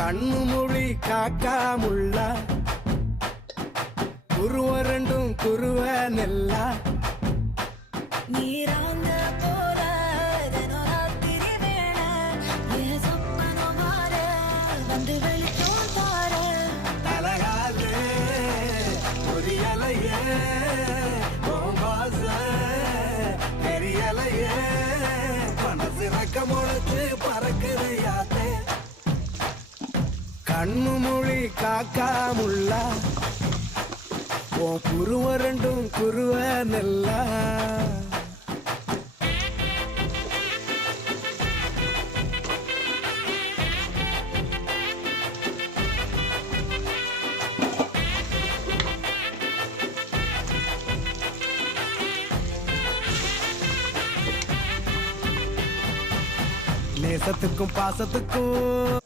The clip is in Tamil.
கண்ணு மொழி காக்காமுள்ள குருவ ரெண்டும் குருவ நெல்லா நீராங்க போல தினராத்திரி வேளை என் சொப்பனம் மாற வந்து வெளிச்சம் தார தலகாலே புரியலையே ஓம்பாச தெரியலையே மனசு ரக்க முளைச்சு பறக்குதையாத்தே கண்ணு மொழி காக்காமுள்ள உன் குருவ ரெண்டும் குருவ நெல்லா நேசத்துக்கும் பாசத்துக்கும்